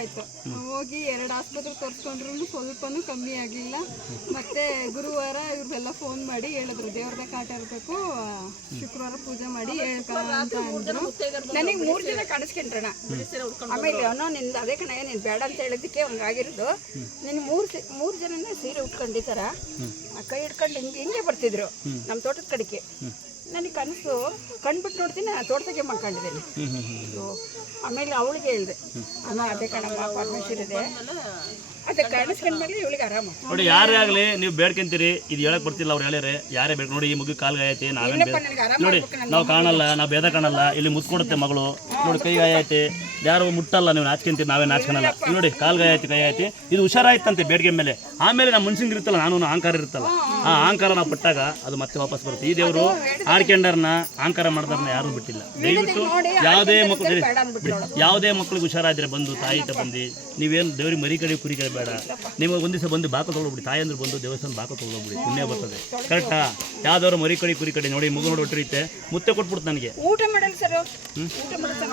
ಆಯ್ತು. ಹೋಗಿ ಎರಡು ಆಸ್ಪತ್ರೆ ತೋರಿಸ್ಕೊಂಡ್ರು ಸ್ವಲ್ಪನೂ ಕಮ್ಮಿ ಆಗಲಿಲ್ಲ. ಮತ್ತೆ ಗುರುವಾರ ಇವ್ರದೆಲ್ಲ ಫೋನ್ ಮಾಡಿ ಹೇಳಿದ್ರು. ದೇವ್ರದ ಕಾಟ ಇರಬೇಕು. ಶುಕ್ರವಾರ ಪೂಜೆ ಮಾಡಿ ಅಂದ್ರು. ನನಗೆ ಮೂರು ಜನ ಕಾಣಿಸ್ಕೊಂಡ್ರಣ. ಆಮೇಲೆ ಅನ್ನೋ ನಿಂದು ಅದೇ ಕಣ ನೀನು ಬೇಡ ಅಂತ ಹೇಳಿದ್ದಕ್ಕೆ ಹಂಗಾಗಿರೋದು ನಿನ್ನ ಮೂರು ಮೂರು ಜನನೇ ಸೀರೆ ಉಟ್ಕೊಂಡಿದ್ದಾರ? ಆ ಕೈ ಹಿಡ್ಕೊಂಡು ಹಿಂಗೆ ಹಿಂಗೆ ಬರ್ತಿದ್ರು. ನಮ್ಮ ತೋಟದ ಕಡೆಗೆ. ನನಗೆ ಕನಸು ಕಣ್ಬಿಟ್ಟು ನೋಡ್ತೀನಿ ನಾನು ತೋಟದಾಗೆ ಮಾಡ್ಕೊಂಡಿದ್ದೀನಿ ಆಮೇಲೆ ಅವಳಿಗೆ ಹೇಳಿದೆ. ಅಮ್ಮ ಅದೇ ಕಣಮ್ಮ ಪರಮೇಶ್ವರ್ ಇದೆ. ಅದೇ ಕಾಣಿಸ್ಕೊಂಡ್ಮೇಲೆ ಇವಳಿಗೆ ಆರಾಮ. ನೋಡಿ ಯಾರೇ ಆಗಲಿ ನೀವು ಬೇಡ್ಕೊಂತೀರಿ ಇದು ಹೇಳಕ್ ಬರ್ತಿಲ್ಲ ಅವ್ರು ಹೇಳ್ಯಾರೆ. ಯಾರೇ ಬೇಕು ನೋಡಿ ಈ ಮಗು ಕಾಲ್ಗಾಯತಿ ನಾವೇನು ನೋಡಿ ನಾವು ಕಾಣಲ್ಲ ನಾವು ಬೇದ ಕಾಣಲ್ಲ ಇಲ್ಲಿ ಮುತ್ತು ಮಗಳು. ನೋಡಿ, ಕೈ ಗಾಯ ಯಾರೋ ಯಾರು ಮುಟ್ಟಲ್ಲ ನೀವು, ನಾಚ್ಕೊಂತೀರಿ, ನಾವೇ ನಾಚ್ಕೊಳಲ್ಲ ನೋಡಿ, ಕಾಲು ಗಾಯ ಐತಿ, ಕೈ ಐತಿ. ಇದು ಹುಷಾರಾಯ್ತಂತೆ ಬೇಡಿಕೆ ಮೇಲೆ. ಆಮೇಲೆ ನಮ್ಮ ಮನ್ಸಿಂಗ್ ಇರುತ್ತಲ್ಲ, ನಾನು ಅಹಂಕಾರ ಇರುತ್ತಲ್ಲ. ಆ ಅಹಂಕಾರ ನಾವು ಪಟ್ಟಾಗ ಅದು ಮತ್ತೆ ವಾಪಸ್ ಬರುತ್ತೆ. ಈ ದೇವರು ಆಡ್ಕೊಂಡರ್ನ ಅಹಂಕಾರ ಮಾಡ್ದಾರನ್ನ ಯಾರು ಬಿಟ್ಟಿಲ್ಲ. ದಯವಿಟ್ಟು ಯಾವುದೇ ಮಕ್ಕಳು ಯಾವುದೇ ಮಕ್ಕಳಿಗೆ ಹುಷಾರಾದ್ರೆ ಬಂದು, ತಾಯಿ ಇಟ್ಟ ಬಂದು, ನೀವೇನು ದೇವ್ರಿಗೆ ಮರಿ ಕಡೆ ಕುರಿ ಕಡೆ ಬೇಡ. ನಿಮಗೆ ಒಂದು ದಿವಸ ಬಂದು ಬಾಕ ತೊಗೊಳ್ಬಿಡಿ ತಾಯಿ ಅಂದ್ರೆ ಬಂದು ದೇವಸ್ಥಾನ ಬಾಕ ತೊಗೊಳ್ಬಿಡಿ ಪುಣ್ಯ ಬರ್ತದೆ. ಕರೆಕ್ಟಾ ಯಾವ್ದಾದ್ರು ಮರಿ ಕಡೆ ಕುರಿ ಕಡೆ ನೋಡಿ ಮುಗು ನೋಡಿ ಹೊಟ್ಟಿರುತ್ತೆ ಮುತ್ತೆ ಕೊಟ್ಬಿಡ್ತು ನನಗೆ. ಊಟ ಮಾಡಲ್ಲ ಸರ್. ಊಟ ಮಾಡಲ್ಲ